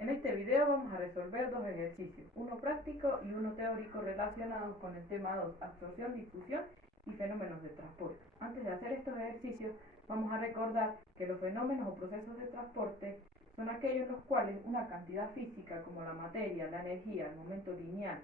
En este video vamos a resolver dos ejercicios, uno práctico y uno teórico relacionados con el tema 2, absorción, difusión y fenómenos de transporte. Antes de hacer estos ejercicios, vamos a recordar que los fenómenos o procesos de transporte son aquellos en los cuales una cantidad física como la materia, la energía, el momento lineal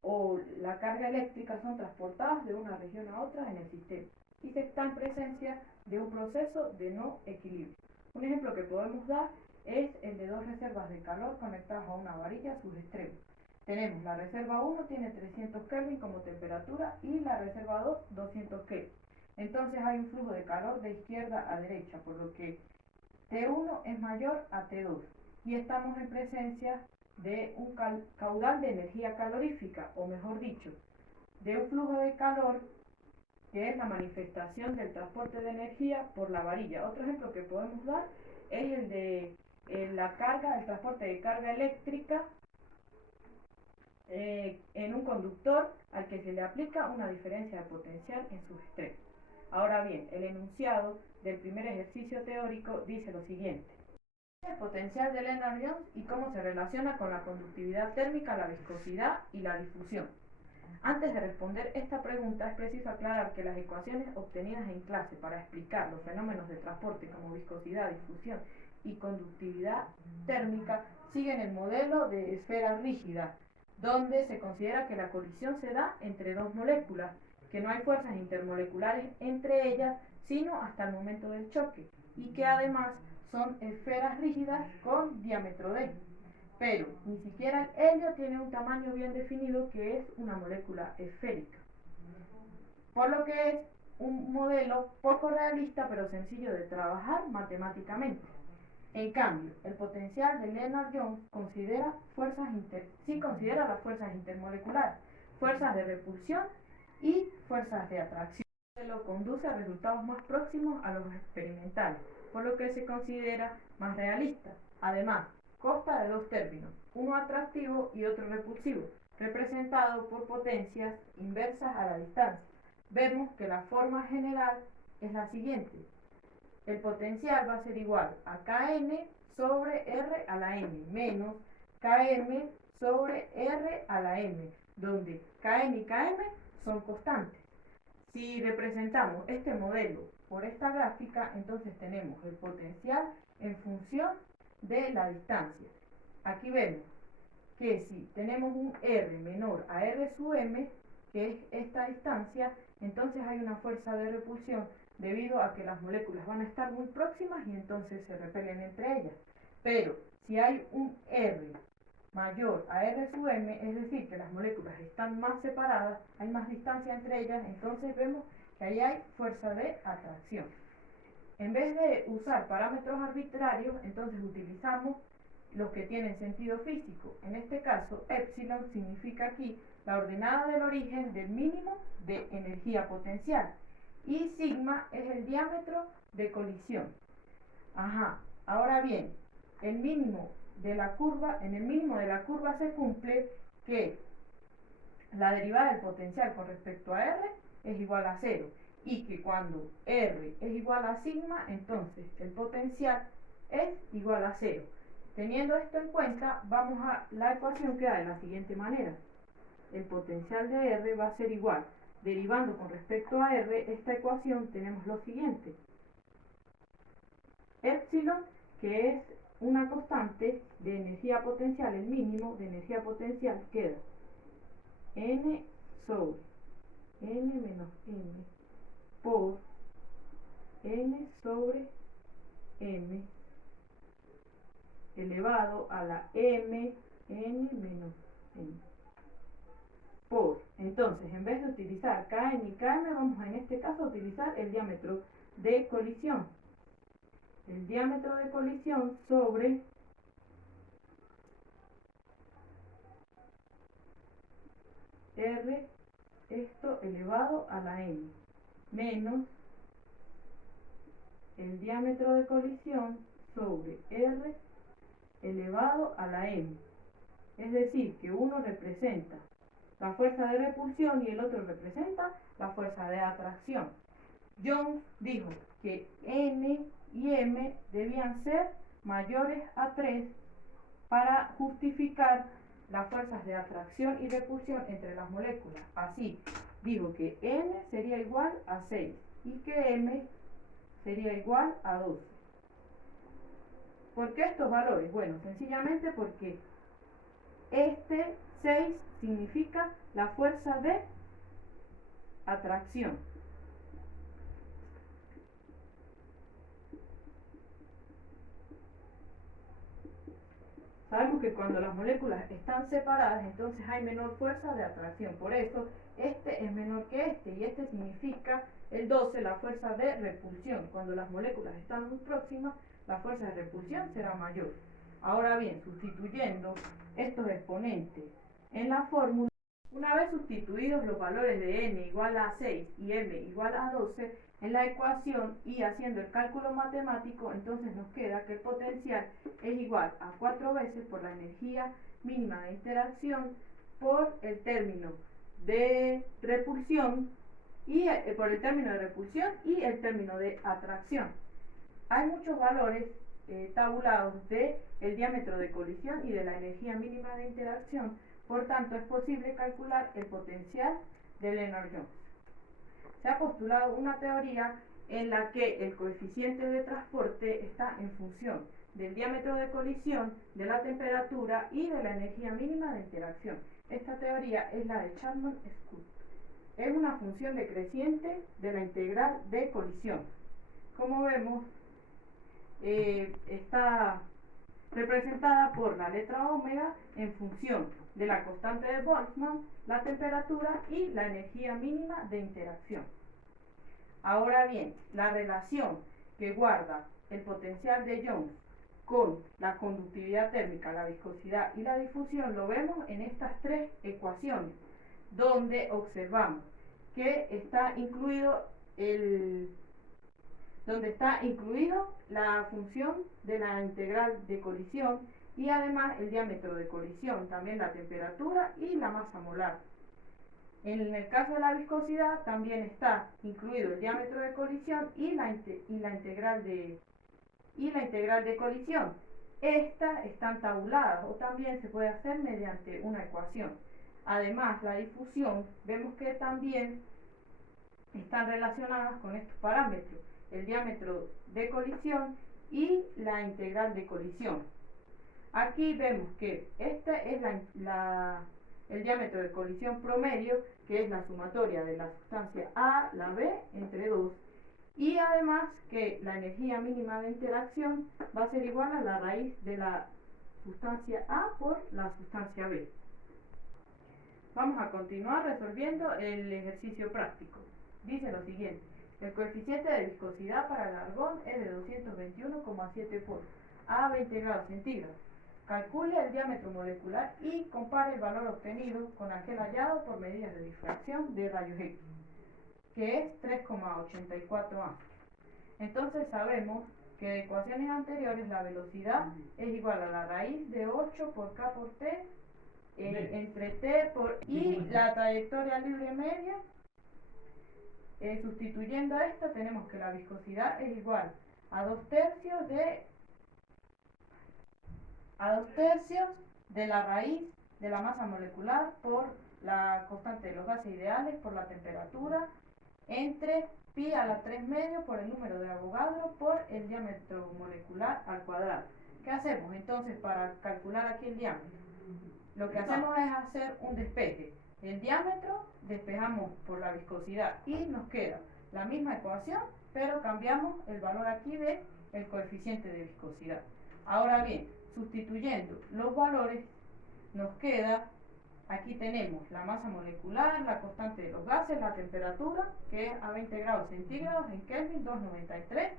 o la carga eléctrica son transportadas de una región a otra en el sistema y se está en presencia de un proceso de no equilibrio. Un ejemplo que podemos dar es el de dos reservas de calor conectadas a una varilla a sus extremos. Tenemos la reserva 1 tiene 300 Kelvin como temperatura y la reserva 2 200 Kelvin. Entonces hay un flujo de calor de izquierda a derecha, por lo que T1 es mayor a T2 y estamos en presencia de un caudal de energía calorífica, o mejor dicho, de un flujo de calor que es la manifestación del transporte de energía por la varilla. Otro ejemplo que podemos dar es el de el transporte de carga eléctrica en un conductor al que se le aplica una diferencia de potencial en sus extremos. Ahora bien, el enunciado del primer ejercicio teórico dice lo siguiente: el potencial de Lennard-Jones y cómo se relaciona con la conductividad térmica, la viscosidad y la difusión. Antes de responder esta pregunta, es preciso aclarar que las ecuaciones obtenidas en clase para explicar los fenómenos de transporte como viscosidad, difusión y conductividad térmica siguen el modelo de esfera rígida, donde se considera que la colisión se da entre dos moléculas, que no hay fuerzas intermoleculares entre ellas, sino hasta el momento del choque, y que además son esferas rígidas con diámetro D. Pero ni siquiera el helio tiene un tamaño bien definido, que es una molécula esférica. Por lo que es un modelo poco realista, pero sencillo de trabajar matemáticamente. En cambio, el potencial de Lennard-Jones sí considera las fuerzas intermoleculares, fuerzas de repulsión y fuerzas de atracción. Lo conduce a resultados más próximos a los experimentales, por lo que se considera más realista. Además, consta de dos términos, uno atractivo y otro repulsivo, representado por potencias inversas a la distancia. Vemos que la forma general es la siguiente: el potencial va a ser igual a Kn sobre R a la M menos Km sobre R a la M, donde Kn y Km son constantes. Si representamos este modelo por esta gráfica, entonces tenemos el potencial en función de la distancia. Aquí vemos que si tenemos un R menor a R sub M, que es esta distancia, entonces hay una fuerza de repulsión debido a que las moléculas van a estar muy próximas y entonces se repelen entre ellas. Pero si hay un R mayor a R sub M, es decir, que las moléculas están más separadas, hay más distancia entre ellas, entonces vemos que ahí hay fuerza de atracción. En vez de usar parámetros arbitrarios, entonces utilizamos los que tienen sentido físico. En este caso, epsilon significa aquí la ordenada del origen del mínimo de energía potencial y sigma es el diámetro de colisión. Ahora bien, en el mínimo de la curva se cumple que la derivada del potencial con respecto a R es igual a 0 y que cuando R es igual a sigma, entonces el potencial es igual a 0. Teniendo esto en cuenta, la ecuación queda de la siguiente manera: el potencial de R va a ser igual, derivando con respecto a R esta ecuación, tenemos lo siguiente: epsilon, que es una constante de energía potencial, el mínimo de energía potencial, queda N sobre N menos M por N sobre M elevado a la M N menos M por, entonces en vez de utilizar Kn y Km, vamos en este caso a utilizar el diámetro de colisión. El diámetro de colisión sobre R, esto elevado a la M, menos el diámetro de colisión sobre R elevado a la M. Es decir, que uno representa la fuerza de repulsión y el otro representa la fuerza de atracción. Jones dijo que N y M debían ser mayores a 3 para justificar las fuerzas de atracción y repulsión entre las moléculas. Así, dijo que N sería igual a 6 y que M sería igual a 12. ¿Por qué estos valores? Bueno, sencillamente porque este 6 significa la fuerza de atracción. Sabemos que cuando las moléculas están separadas, entonces hay menor fuerza de atracción. Por eso, este es menor que este, y este significa el 12, la fuerza de repulsión. Cuando las moléculas están muy próximas, la fuerza de repulsión será mayor. Ahora bien, sustituyendo estos exponentes en la fórmula, una vez sustituidos los valores de n igual a 6 y m igual a 12 en la ecuación y haciendo el cálculo matemático, entonces nos queda que el potencial es igual a 4 veces por la energía mínima de interacción por el término de repulsión y por el término de repulsión y el término de atracción. Hay muchos valores tabulados del diámetro de colisión y de la energía mínima de interacción. Por tanto, es posible calcular el potencial de Lennard-Jones. Se ha postulado una teoría en la que el coeficiente de transporte está en función del diámetro de colisión, de la temperatura y de la energía mínima de interacción. Esta teoría es la de Chapman-Scoot. Es una función decreciente de la integral de colisión. Como vemos, está representada por la letra omega en función de la constante de Boltzmann, la temperatura y la energía mínima de interacción. Ahora bien, la relación que guarda el potencial de Jones con la conductividad térmica, la viscosidad y la difusión lo vemos en estas tres ecuaciones, donde observamos que está incluido la función de la integral de colisión y además el diámetro de colisión, también la temperatura y la masa molar. En el caso de la viscosidad también está incluido el diámetro de colisión y la integral de colisión. Estas están tabuladas o también se puede hacer mediante una ecuación. Además, la difusión, vemos que también están relacionadas con estos parámetros, el diámetro de colisión y la integral de colisión. Aquí vemos que este es el diámetro de colisión promedio, que es la sumatoria de la sustancia A, la B, entre 2, y además que la energía mínima de interacción va a ser igual a la raíz de la sustancia A por la sustancia B. Vamos a continuar resolviendo el ejercicio práctico. Dice lo siguiente: el coeficiente de viscosidad para el argón es de 221,7 por a 20 grados centígrados. Calcule el diámetro molecular y compare el valor obtenido con aquel hallado por medidas de difracción de rayos X, que es 3,84 A. Entonces sabemos que de ecuaciones anteriores la velocidad es igual a la raíz de 8 por K por T entre T por I, la trayectoria libre media. Sustituyendo a esta tenemos que la viscosidad es igual a 2/3 de la raíz de la masa molecular por la constante de los gases ideales por la temperatura entre pi a la 3 medio por el número de Avogadro por el diámetro molecular al cuadrado. ¿Qué hacemos entonces para calcular aquí el diámetro? Lo que hacemos es hacer un despeje. El diámetro despejamos por la viscosidad y nos queda la misma ecuación, pero cambiamos el valor aquí del coeficiente de viscosidad. Ahora bien, sustituyendo los valores, nos queda, aquí tenemos la masa molecular, la constante de los gases, la temperatura, que es a 20 grados centígrados en Kelvin, 293.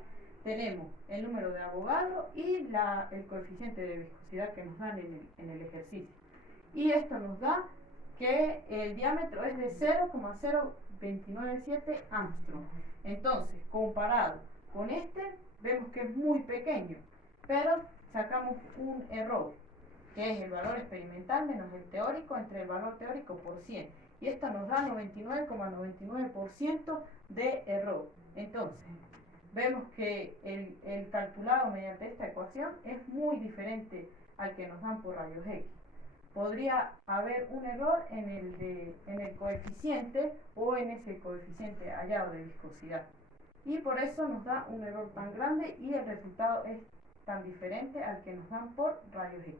Tenemos el número de Avogadro y el coeficiente de viscosidad que nos dan en el ejercicio. Y esto nos da que el diámetro es de 0,0297 Armstrong. Entonces, comparado con este, vemos que es muy pequeño, pero sacamos un error, que es el valor experimental menos el teórico entre el valor teórico por 100. Y esto nos da 99,99% de error. Entonces, vemos que el calculado mediante esta ecuación es muy diferente al que nos dan por rayos X. Podría haber un error en el coeficiente o en ese coeficiente hallado de viscosidad. Y por eso nos da un error tan grande y el resultado es tan diferente al que nos dan por rayos X.